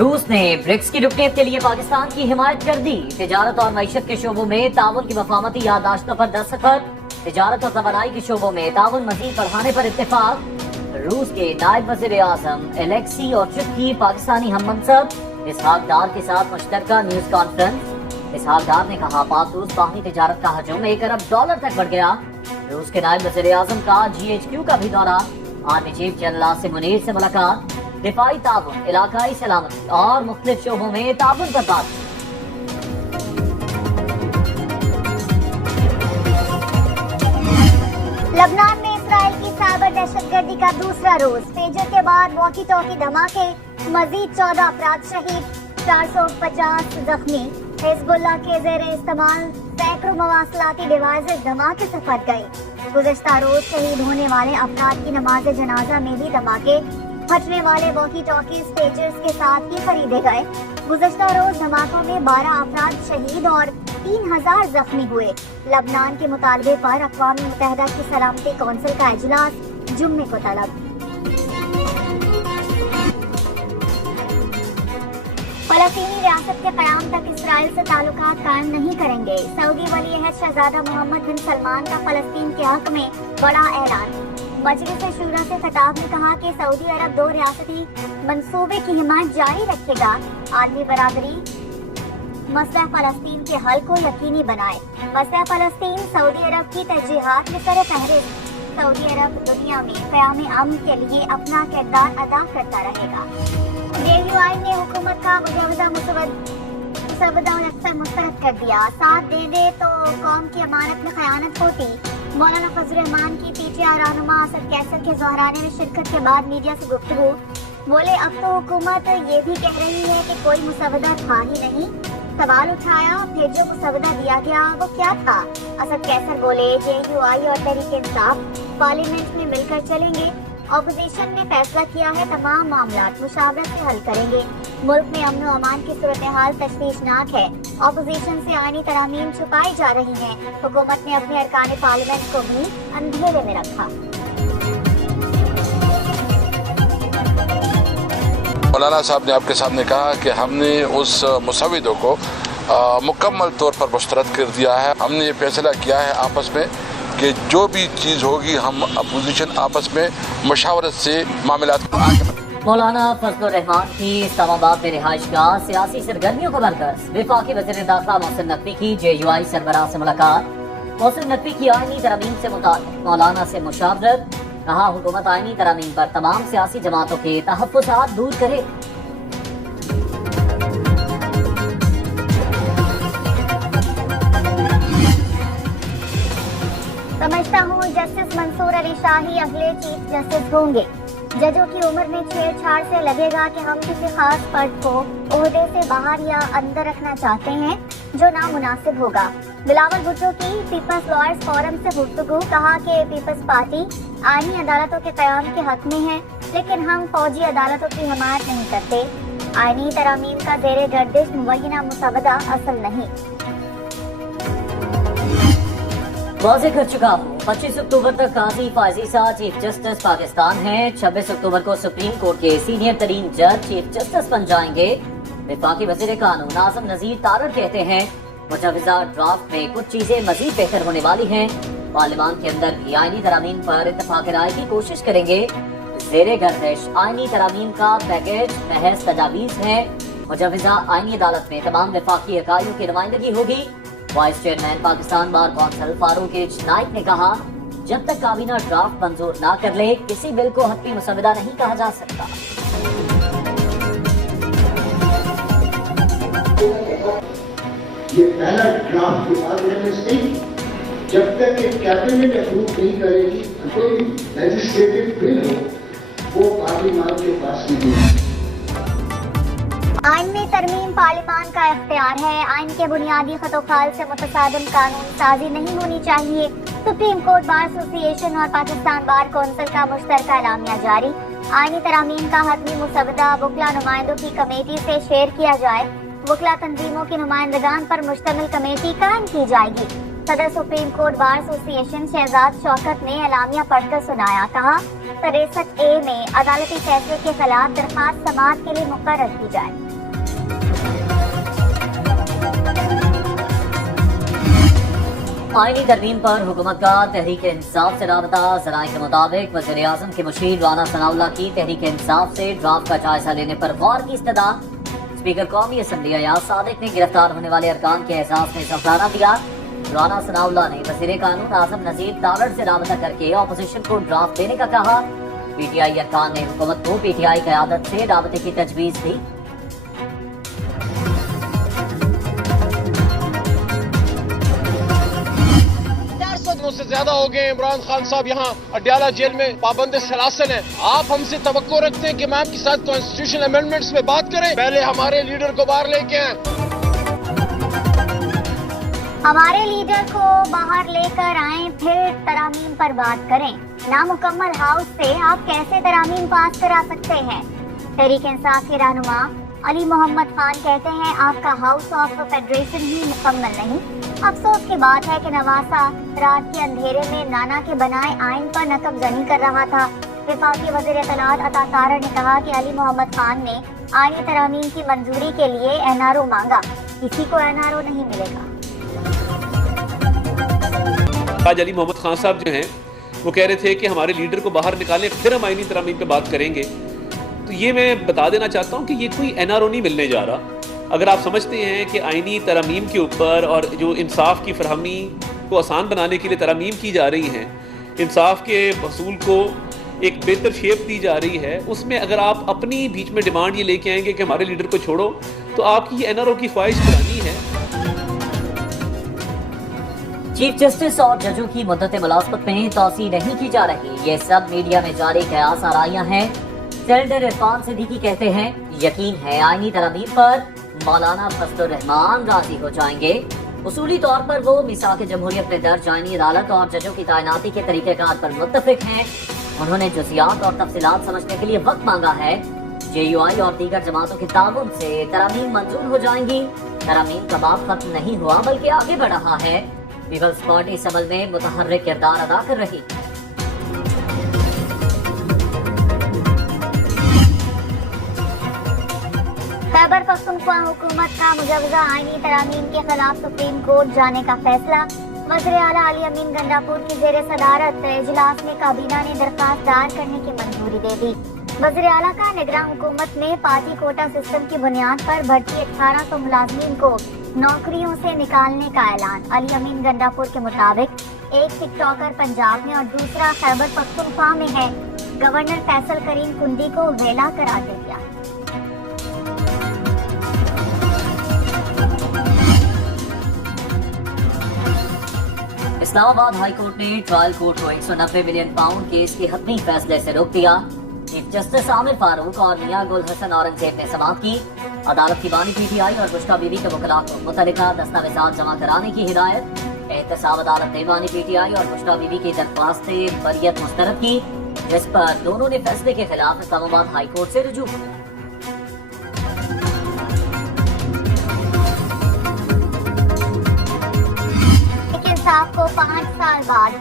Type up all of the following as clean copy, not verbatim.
रूस ने ब्रिक्स की रुकनीत के लिए पाकिस्तान की हिमायत कर दी। तिजारत और मईशत के शोबों में ताउन की वफामती याददाश्तों पर दस्तखत। तिजारत और तवानाई के शोबों में ताउन मजीद बढ़ाने पर इत्तेफाक। रूस के नायब वज़ीर आज़म एलेक्सी ओरचुक की पाकिस्तानी हममनसब इसहाक डार के साथ मुश्तरका न्यूज कॉन्फ्रेंस। इसहाक डार ने कहा पाक रूस बाहमी तिजारत का हजम $1 अरब तक बढ़ गया। रूस के नायब वज़ीर आज़म का GHQ का भी दौरा। Army chief general Asim Munir से मुलाकात। दिफाई ताउन, इलाकाई सलामती और मुख्तलिफ शोबों में ताउन पर बात। लबनान में इसराइल की साइबर दहशतगर्दी का दूसरा रोज। पेजर के बाद वॉकी टॉकी धमाके, मजीद 14 अफराद शहीद, 450 जख्मी। हिजबुल्लाह के जेर इस्तेमाल सैकड़ों मवासलाती डिवाइसेस धमाके से फट गए। गुज़श्ता रोज शहीद होने वाले अफराद की नमाज जनाजा में भी धमाके। फटने वाले वॉकी टॉकीज पेजर्स के साथ ही खरीदे गए। गुज़श्ता रोज धमाकों में 12 अफराद शहीद और 3000 जख्मी हुए। लबनान के मुतालबे पर अक़वाम मुत्तहिदा की सलामती कौंसिल का इजलास जुम्मे को तलब। फलस्तीनी रियासत के क़याम तक इसराइल से ताल्लुकात कायम नहीं करेंगे। सऊदी वली अहद शहजादा मोहम्मद बिन सलमान का फलस्तीन के हक में बड़ा ऐलान। मजलिस शूरा से खिताब में कहा कि सऊदी अरब 2 रियासती मंसूबे की हिमायत जारी रखेगा। आलमी बरादरी मसला फलस्तीन के हल को यकीनी बनाए। मसला फलस्तीन सऊदी अरब की तरजीहात में सर फहरिस्त। सऊदी अरब दुनिया में क़याम अमन के लिए अपना किरदार अदा करता रहेगा। JUI ने हुकूमत का मुजवजा मुसवदा अक्सर मुस्तरद कर दिया। साथ दे तो कौम की अमानत में खयानत होती। मौलाना फजल रहमान की PTI रहनुमा असद कैसर के ज़हराने में शिरकत के बाद मीडिया से गुफ्तगू। बोले अब तो हुकूमत ये भी कह रही है कि कोई मुसवदा था ही नहीं। सवाल उठाया फिर जो मुसवदा दिया गया वो क्या था। असद कैसर बोले JUI और तहरीक इंसाफ पार्लियामेंट में मिलकर चलेंगे। ऑपोजिशन ने फैसला किया है तमाम मामलात मुशावरत से हल करेंगे। मुल्क में अमन व अमान की सूरत हाल तशवीशनाक है। ऑपोजिशन से आईनी तरामीम छुपाई जा रही हैं। हुकूमत ने अपने अरकान पार्लियामेंट को भी अंधेरे में रखा। मौलाना साहब ने आपके सामने कहा कि हमने उस मुसविदों को मुकम्मल तौर पर मुस्तरद कर दिया है। हमने ये फैसला किया है आपस में कि जो भी चीज़ होगी हम अपोजिशन आपस में मशावरत से मामलात को आगे। मौलाना फजल रहमान की इस्लामाबाद में रिहाइशगाह सियासी सरगर्मियों को बरकस। वफाकी वज़ीर दाखिला मोहसिन नकवी की JUI सरबराह से मुलाकात। मोहसिन नकवी की आईनी तरमीम से मुताल्लिक़ मौलाना से मुशावरत। कहा हुकूमत आईनी तरमीम पर तमाम सियासी जमातों के तहफ़्फ़ुज़ात दूर करे। समझता हूँ जस्टिस मंसूर अली शाही अगले चीफ जस्टिस होंगे। जजों की उम्र में छेड़छाड़ से लगेगा कि हम किसी खास फर्द को ओहदे से बाहर या अंदर रखना चाहते हैं जो नामुनासिब होगा। बिलावल भुट्टो की पीपल्स लॉयर्स फोरम से गुफ्तगू। कहा कि पीपल्स पार्टी आईनी अदालतों के क़याम के हक में है लेकिन हम फौजी अदालतों की हिमायत नहीं करते। आईनी तरामीम का ज़ेरे गर्दिश मुबैना मुसवदा असल नहीं। वाज़ेह कर चुका हूँ 25 अक्टूबर तक काजी फायजीसा चीफ जस्टिस पाकिस्तान हैं। 26 अक्टूबर को सुप्रीम कोर्ट के सीनियर तरीन जज चीफ जस्टिस बन जाएंगे। वफाकी वज़ीर कानून आज़म नज़ीर तारड़ कहते हैं मुजवजा ड्राफ्ट में कुछ चीजें मजीद बेहतर होने वाली हैं। पार्लियामान के अंदर भी आईनी तरामीम पर इत्तफाक राय की कोशिश करेंगे। ज़ेरे गर्दिश आईनी तरामीम का पैकेज महज तजावीज़ है। मुजवजा आईनी अदालत में तमाम वफाकी इकाइयों की नुमाइंदगी होगी। Vice chairman Pakistan bar council Farooq H Naik ने कहा जब तक काबीना ड्राफ्ट मंजूर ना कर ले किसी बिल को हतमी मुसवदा नहीं कहा जा सकता। ये पहला ड्राफ्ट के बाद जब तक ये कैबिनेट अप्रूव नहीं करेगी कोई लेजिस्लेटिव बिल हो वो पार्लियामान के पास नहीं है। आइन में तरमीम पार्लियामान का इख्तियार है। आइन के बुनियादी खतोखाल से मुतसादिम कानून साजी नहीं होनी चाहिए। सुप्रीम कोर्ट बार एसोसिएशन और पाकिस्तान बार कौंसिल का मुश्तरका एलामिया जारी। आइनी तरामीम का हतमी मुसवदा वकला नुमाइंदों की कमेटी से शेयर किया जाए। वकला तंजीमों की नुमाइंदगान पर मुश्तमिल कमेटी कायम की जाएगी। सदर Supreme Court Bar Association Shahzad Shaukat ने एलामिया पढ़कर सुनाया। कहा 63A में अदालती फैसले के खिलाफ दरखास्त समाअत के लिए मुकर्रर की जाए। آئینی ترمیم پر حکومت کا تحریک انصاف سے رابطہ. ذرائع کے مطابق وزیر اعظم کے مشیر رانا ثناءاللہ کی تحریک انصاف سے ڈرافٹ کا جائزہ لینے پر غور کی استدعا. اسپیکر قومی اسمبلی ایاز صادق نے گرفتار ہونے والے ارکان کے احساس میں اظہار کیا. رانا ثناءاللہ نے وزیر قانون اعظم نذیر تاوڑ سے رابطہ کر کے اپوزیشن کو ڈرافٹ دینے کا کہا. پی ٹی آئی ارکان نے حکومت کو پی ٹی آئی قیادت سے رابطے کی تجویز دی. 400 دنوں سے زیادہ ہو گئے عمران خان صاحب یہاں اڈیالہ جیل میں پابند سلاسل ہیں. آپ ہم سے توقع رکھتے ہیں کہ ہم آپ کے ساتھ کانسٹیٹیوشن امینڈمنٹس پہ بات کریں. پہلے ہمارے لیڈر کو باہر لے کے آئیں. ہمارے لیڈر کو باہر لے کر آئیں پھر ترامیم پر بات کریں. نامکمل ہاؤس سے آپ کیسے ترامیم پاس کرا سکتے ہیں؟ تحریک انصاف کے رہنما علی محمد خان کہتے ہیں آپ کا ہاؤس آف فیڈریشن ہی مکمل نہیں. افسوس کی بات ہے کہ نواسا رات کے اندھیرے میں نانا کے بنائے آئین پر نقب زنی کر رہا تھا. وفاقی وزیر اطلاعات عطا تارڑ نے کہا کہ علی محمد خان نے آئینی ترامیم کی منظوری کے لیے این آر او مانگا. کسی کو این آر او نہیں ملے گا. آج علی محمد خان صاحب جو ہیں وہ کہہ رہے تھے کہ ہمارے لیڈر کو باہر نکالیں پھر ہم آئینی ترامیم پہ بات کریں گے. تو یہ میں بتا دینا چاہتا ہوں کہ یہ کوئی این آر او نہیں ملنے جا رہا. اگر آپ سمجھتے ہیں کہ آئینی ترامیم کے اوپر اور جو انصاف کی فراہمی کو آسان بنانے کے لیے ترامیم کی جا رہی ہیں, انصاف کے حصول کو ایک بہتر شیپ دی جا رہی ہے, اس میں اگر آپ اپنی بیچ میں ڈیمانڈ یہ لے کے آئیں گے کہ ہمارے لیڈر کو چھوڑو, تو آپ کی یہ این آر او کی خواہش پرانی ہے. چیف جسٹس اور ججوں کی مدت ملازمت میں توسیع نہیں کی جا رہی. یہ سب میڈیا میں جاری قیاس آرائیاں ہیں. سینیٹر عرفان صدیقی کہتے ہیں یقین ہے آئینی ترامیم پر مولانا فضل الرحمان راضی ہو جائیں گے. اصولی طور پر وہ میثاق جمہوریت میں درج آئینی عدالت اور ججوں کی تعیناتی کے طریقہ کار پر متفق ہیں. انہوں نے جزیات اور تفصیلات سمجھنے کے لیے وقت مانگا ہے. جے یو آئی اور دیگر جماعتوں کے تعاون سے ترامیم منظور ہو جائیں گی. ترامیم کا باب ختم نہیں ہوا بلکہ آگے بڑھ رہا ہے. پیپلز پارٹی اس عمل میں متحرک کردار ادا کر رہی. خیبر پختونخوا حکومت کا مجوزہ آئینی ترامیم کے خلاف سپریم کورٹ جانے کا فیصلہ. وزیر اعلیٰ علی امین گنڈاپور کی زیر صدارت اجلاس میں کابینہ نے درخواست دائر کرنے کی منظوری دے دی. وزیر اعلیٰ کا نگراں حکومت میں پارٹی کوٹا سسٹم کی بنیاد پر بھرتی 1800 ملازمین کو نوکریوں سے نکالنے کا اعلان. علی امین گنڈاپور کے مطابق ایک ٹک ٹاکر پنجاب میں اور دوسرا خیبر پختونخوا میں ہے. گورنر فیصل کریم کنڈی کو ویلا قرار دے دیا. اسلام آباد ہائی کورٹ نے ٹرائل کورٹ کو 190 ملین پاؤنڈ کیس کے حتمی فیصلے سے روک دیا. چیف جسٹس عامر فاروق اور میاں گل حسن اورنگزیب نے سماعت کی. عدالت کی بانی پی ٹی آئی اور بشرا بی بی کے وکلاء کو متعلقہ دستاویزات جمع کرانے کی ہدایت. احتساب عدالت نے بانی پی ٹی آئی اور بشرا بی بی کی درخواست بریت مسترد کی, جس پر دونوں نے فیصلے کے خلاف اسلام آباد ہائی کورٹ سے رجوع کیا. انصاف کو 5 سال بعد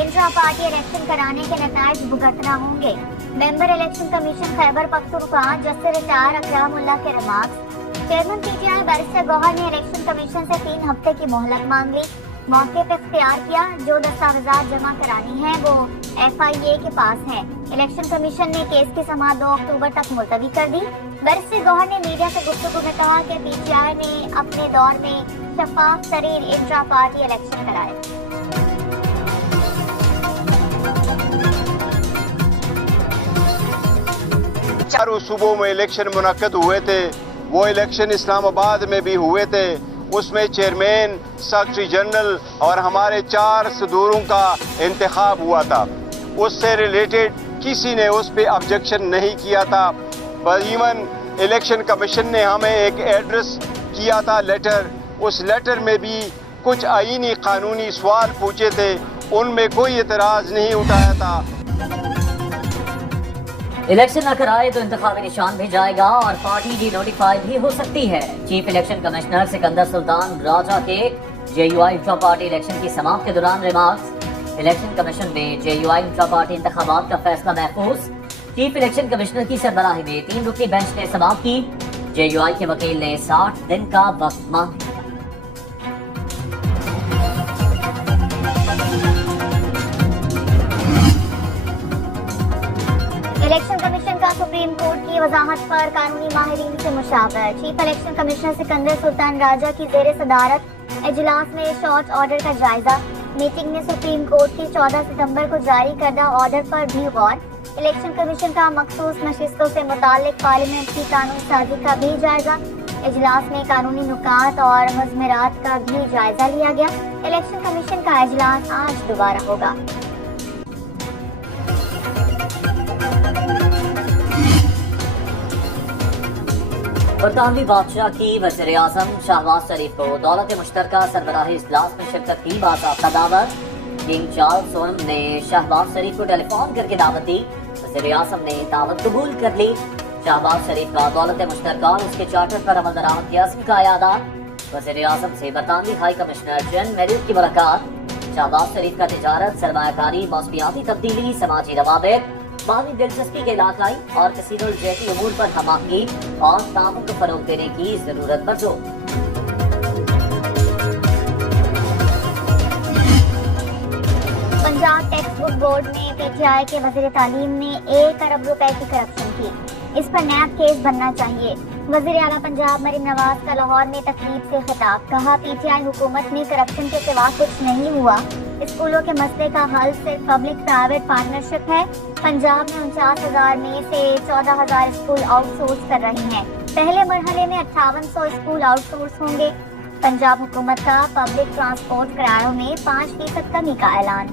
انٹرا پارٹی الیکشن کرانے کے نتائج بھگتنا ہوں گے. Member election commission Khyber Pakhtunkhwa justice retire Ikram Ullah کے remarks. Chairman P T I barrister Gohar نے الیکشن کمیشن سے 3 ہفتے کی مہلت مانگ لی. موقع پہ اختیار کیا. جو دستاویزات جمع کرانی ہیں وہ ایف آئی اے کے پاس ہیں. الیکشن کمیشن نے کیس کی سماعت 2 اکتوبر تک ملتوی کر دی. بیرسٹر گوہر نے میڈیا سے گفتگو میں کہا کہ پی ٹی آئی نے اپنے دور میں شفاف ترین انٹرا پارٹی الیکشن کرائے. چاروں صوبوں میں الیکشن منعقد ہوئے تھے. وہ الیکشن اسلام آباد میں بھی ہوئے تھے. اس میں چیئرمین, سیکرٹری جنرل اور ہمارے 4 صدوروں کا انتخاب ہوا تھا. اس سے ریلیٹڈ کسی نے اس پہ آبجیکشن نہیں کیا تھا. ایون الیکشن کمیشن نے ہمیں ایک ایڈریس کیا تھا لیٹر. اس لیٹر میں بھی کچھ آئینی قانونی سوال پوچھے تھے, ان میں کوئی اعتراض نہیں اٹھایا تھا. الیکشن نہ کرائے تو انتخابی نشان بھی جائے گا اور پارٹی ڈی نوٹیفائی بھی ہو سکتی ہے. Chief election commissioner Sikandar Sultan Raja کے J U I intra party election کی سماعت کے دوران ریمارکس. الیکشن کمیشن میں J U I intra party انتخابات کا فیصلہ محفوظ. چیف الیکشن کمشنر کی سربراہی میں 3 رکنی بینچ نے سماعت کی. جے یو آئی کے وکیل نے 60 دن کا وقت مانگ لیا. इलेक्शन कमीशन का सुप्रीम कोर्ट की वजाहत पर कानूनी माहिरीन से मुशावरत। Chief election commissioner Sikandar Sultan Raja की जेर सदारत इजलास में शॉर्ट ऑर्डर का जायजा। मीटिंग में सुप्रीम कोर्ट की 14 सितंबर को जारी करदा ऑर्डर पर भी गौर। इलेक्शन कमीशन का मखसूस नशिस्तों से मुतालिक पार्लियामेंट की कानून साजी का भी जायजा। इजलास में कानूनी नुकात और मज़मरात का भी जायजा लिया गया। इलेक्शन कमीशन का इजलास आज दोबारा होगा। बरतानवी बादशाह की वज़ीर आज़म शहबाज शरीफ को दौलत मुश्तरका सरबराही इजलास में शिरकत की बाकायदा दावत। किंग चार्ल्स ने शहबाज शरीफ को टेलीफोन करके दावत दी। वज़ीर आज़म ने दावत कबूल कर ली। शहबाज शरीफ का दौलत मुश्तरका और उसके चार्टर पर अमल दरामद की अज़्म का यादा। वज़ीर आज़म से बरतानवी हाई कमिश्नर जन मेरिट की मुलाकात। शहबाज शरीफ का तिजारत, सरमायाकारी, मौसमियाती तब्दीली, समाजी रवाबित, बाहमी दिलचस्पी के इलाकाई और कसीरुल जहती उमूर पर हमाकी और ताउन को फरोग देने की जरूरत पर जोर। पंजाब टेक्स्ट बुक बोर्ड में पीटीआई के वजीर तालीम ने 1 अरब रुपए की करप्शन की। इस पर नैब केस बनना चाहिए। वजीर आला पंजाब मरीम नवाज का लाहौर में तकरीब से खिताब। कहा, पीटीआई हुकूमत में करप्शन के सिवा कुछ नहीं हुआ। स्कूलों के मसले का हल सिर्फ पब्लिक प्राइवेट पार्टनरशिप है। पंजाब में 49,000 में से 14,000 स्कूल आउटसोर्स कर रहे हैं। पहले मरहले में 5800 स्कूल आउटसोर्स होंगे। पंजाब हुकूमत का पब्लिक ट्रांसपोर्ट किरायों में 5% कमी का ऐलान।